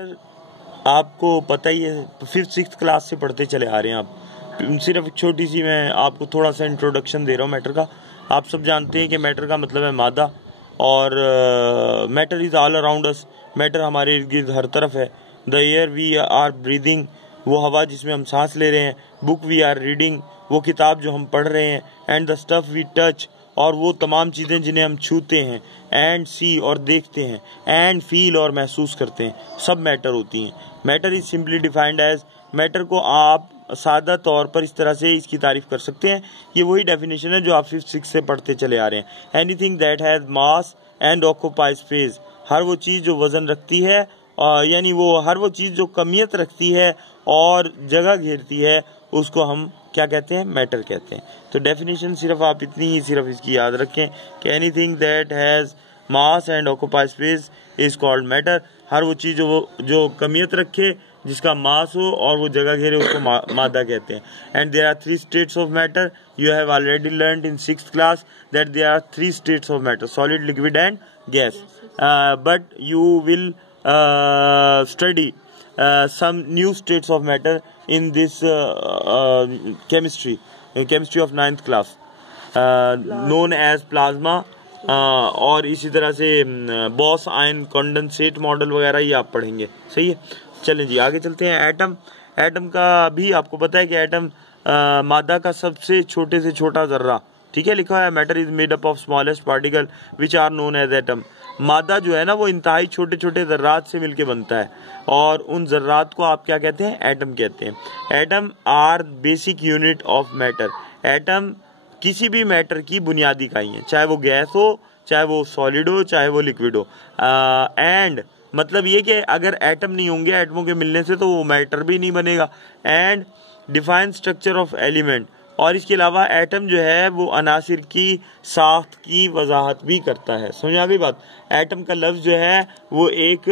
आपको पता ही है, 5th-6th क्लास से पढ़ते चले आ रहे हैं आप। सिर्फ छोटी सी मैं आपको थोड़ा सा इंट्रोडक्शन दे रहा हूँ मैटर का। आप सब जानते हैं कि मैटर का मतलब है मादा, और matter is all around us. Matter हमारे इर्द गिर्द हर तरफ है। The air we are breathing, वो हवा जिसमें हम सांस ले रहे हैं। बुक वी आर रीडिंग, वो किताब जो हम पढ़ रहे हैं। And the stuff we touch, और वो तमाम चीज़ें जिन्हें हम छूते हैं। एंड सी, और देखते हैं। एंड फील, और महसूस करते हैं, सब मैटर होती हैं। Matter is simply defined as, matter को आप सादा तौर पर इस तरह से इसकी तारीफ कर सकते हैं। ये वही डेफिनेशन है जो आप 5th-6th से पढ़ते चले आ रहे हैं। Anything that has mass and occupies space, हर वो चीज़ जो वजन रखती है, यानी वो हर वो चीज़ जो कमियत रखती है और जगह घेरती है, उसको हम क्या कहते हैं? मैटर कहते हैं। तो डेफिनेशन सिर्फ आप इतनी ही सिर्फ इसकी याद रखें कि anything that has mass and occupy space is called matter. हर वो चीज़ जो कमियत रखे, जिसका मास हो और वो जगह घेरे, उसको मादा कहते हैं। And there are 3 states of matter. You have already learned in 6th class that there are 3 states of matter, solid, liquid and gas. But you will study some new states of matter in this chemistry of 9th class, known as plasma, और इसी तरह से boss ion condensate model वगैरह ये आप पढ़ेंगे। सही है, चलें जी आगे चलते हैं। एटम का भी आपको पता है कि एटम मादा का सबसे छोटे से छोटा जर्रा, ठीक है, लिखा है matter is made up of smallest particle which are known as atom. मादा जो है ना, वो इंतहाई छोटे छोटे जर्रात से मिलके बनता है, और उन जर्रात को आप क्या कहते हैं? एटम कहते हैं। Atom are basic unit of matter. Atom किसी भी मैटर की बुनियादी इकाई है, चाहे वो गैस हो, चाहे वो सॉलिड हो, चाहे वो लिक्विड हो। एंड मतलब ये कि अगर एटम नहीं होंगे एटमों के मिलने से, तो वो मैटर भी नहीं बनेगा। And define structure of element, और इसके अलावा एटम जो है वो अनासिर की साख्त की वजाहत भी करता है। समझ आ गई बात? एटम का लफ्ज़ जो है वो एक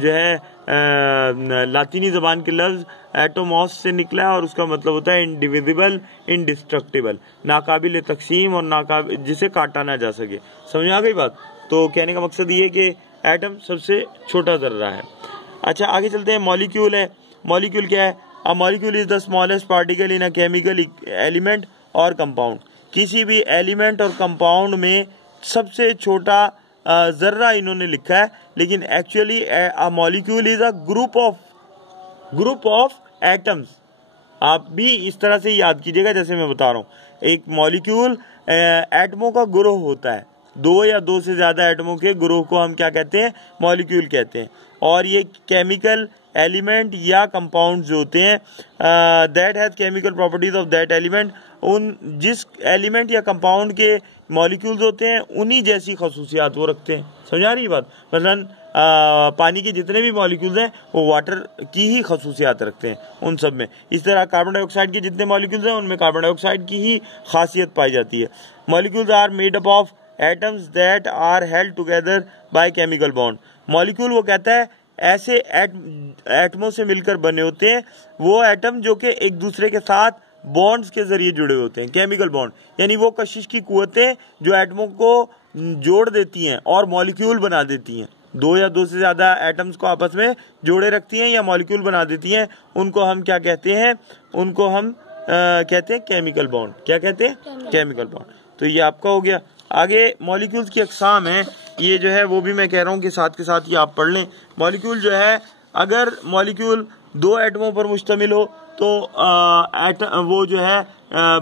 जो है लातीनी ज़बान के लफ्ज़ एटोमॉस से निकला है, और उसका मतलब होता है इंडिविजिबल, इंडिस्ट्रक्टिबल, नाकाबिल तकसीम और जिसे काटा ना जा सके। समझ आ गई बात? तो कहने का मकसद ये है कि एटम सबसे छोटा ज़र्रा है। अच्छा आगे चलते हैं। मॉलिक्यूल है। मॉलिक्यूल क्या है? A molecule is the smallest particle in a chemical element or compound। किसी भी एलिमेंट और कंपाउंड में सबसे छोटा जर्रा इन्होंने लिखा है, लेकिन actually a molecule is a group of atoms। आप भी इस तरह से याद कीजिएगा जैसे मैं बता रहा हूँ। एक मॉलिक्यूल एटमों का ग्रोह होता है, 2 या 2 से ज़्यादा एटमों के ग्रोह को हम क्या कहते हैं? मॉलिक्यूल कहते हैं। और ये केमिकल एलिमेंट या कंपाउंड जो होते हैं, that has chemical properties of that element, उन जिस एलिमेंट या कंपाउंड के मॉलिक्यूल्स होते हैं उन्हीं जैसी खसूसियात वो रखते हैं। समझ आ रही है बात? मसलन पानी के जितने भी मॉलिक्यूल्स हैं वो वाटर की ही खसूसियात रखते हैं उन सब में। इस तरह कार्बन डाइऑक्साइड के जितने मॉलिक्यूल्स हैं उनमें कार्बन डाइऑक्साइड की ही खासियत पाई जाती है। Molecules are made up of atoms that are held together by chemical bond. Molecule वो कहता है ऐसे एटमों से मिलकर बने होते हैं, वो एटम जो कि एक दूसरे के साथ बॉन्ड्स के जरिए जुड़े होते हैं। केमिकल बॉन्ड यानी वो कशिश की कुव्वतें जो एटमों को जोड़ देती हैं और मॉलिक्यूल बना देती हैं। 2 या 2 से ज़्यादा एटम्स को आपस में जोड़े रखती हैं या मॉलिक्यूल बना देती हैं, उनको हम क्या कहते हैं? उनको हम कहते हैं केमिकल बॉन्ड। क्या कहते हैं? Chemical bond. तो ये आपका हो गया। आगे मॉलिक्यूल्स की अक़साम है, ये जो है वो भी मैं कह रहा हूँ कि साथ के साथ ही आप पढ़ लें। मॉलिक्यूल जो है, अगर मॉलिक्यूल 2 एटमों पर मुश्तमिल हो तो वो जो है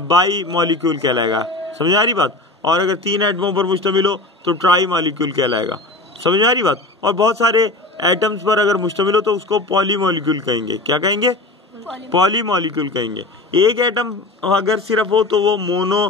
बाई मॉलिक्यूल कहलाएगा। समझ आ रही बात? और अगर 3 एटमों पर मुश्तमिल हो तो ट्राई मॉलिक्यूल कहलाएगा। समझ आ रही बात? और बहुत सारे एटम्स पर अगर मुश्तमिल हो तो उसको पॉली मॉलिक्यूल कहेंगे। क्या कहेंगे? पॉली मॉलिक्यूल कहेंगे। एक एटम अगर सिर्फ हो तो वो मोनो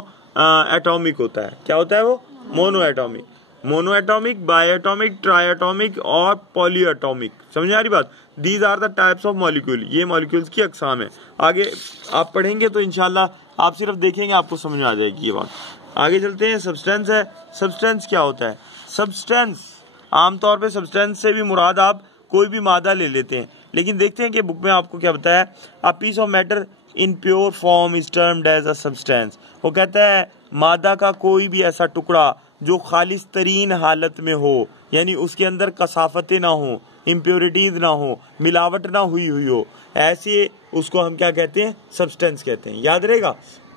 एटॉमिक होता है। क्या होता है वो? Monoatomic. Monoatomic, biatomic, triatomic और पॉली एटॉमिक। समझ आ रही बात? These are the types of molecule. ये मॉलिक्यूल्स की अक़साम है। आगे आप पढ़ेंगे तो इंशाल्लाह आप सिर्फ देखेंगे आपको समझ में आ जाएगी ये बात। आगे चलते हैं। सब्सटेंस है। सब्सटेंस क्या होता है? सब्सटेंस आमतौर पे सब्सटेंस से भी मुराद आप कोई भी मादा ले लेते हैं, लेकिन देखते हैं कि बुक में आपको क्या बताया। A piece of matter in pure form is termed as a substance. वो कहता है मादा का कोई भी ऐसा टुकड़ा जो खालिस तरीन हालत में हो, यानी उसके अंदर कसाफतें ना हो, इम्प्योरिटीज ना हो, मिलावट ना हुई हो, ऐसे उसको हम क्या कहते हैं? सब्सटेंस कहते हैं। याद रहेगा,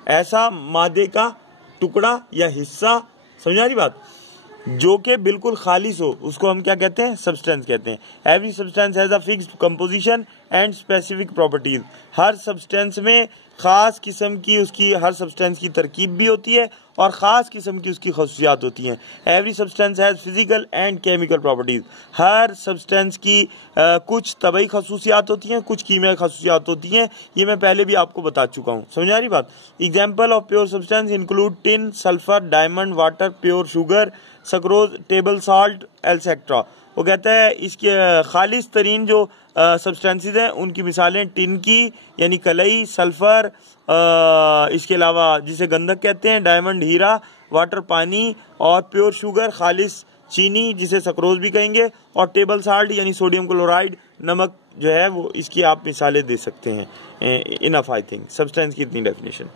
ऐसा मादे का टुकड़ा या हिस्सा, समझ आ रही बात, जो कि बिल्कुल खालिस हो, उसको हम क्या कहते हैं? सब्सटेंस कहते हैं। Every substance has a fixed composition and specific properties. Her substance में खास किस्म की उसकी, हर सब्सटेंस की तरकीब भी होती है और ख़ास किस्म की उसकी खसूसियात होती हैं। Every substance has physical and chemical properties. Her substance की कुछ तबई खसूसियात होती हैं, कुछ कीमियाई खसूसियात होती हैं। ये मैं पहले भी आपको बता चुका हूँ, समझ आ रही बात। Example of pure substance include tin, sulphur, diamond, water, pure sugar, sucrose, table salt etcetera. वो कहता है इसके खालिस तरीन जो सब्सटेंसेस हैं उनकी मिसालें टिन की यानी कलई, सल्फर, इसके अलावा जिसे गंधक कहते हैं, डायमंड हीरा, वाटर पानी, और प्योर शुगर खालिस चीनी जिसे सक्रोज भी कहेंगे, और टेबल साल्ट यानी सोडियम क्लोराइड नमक जो है वो, इसकी आप मिसालें दे सकते हैं। इनफ आई थिंक सब्सटेंस की इतनी डेफिनेशन।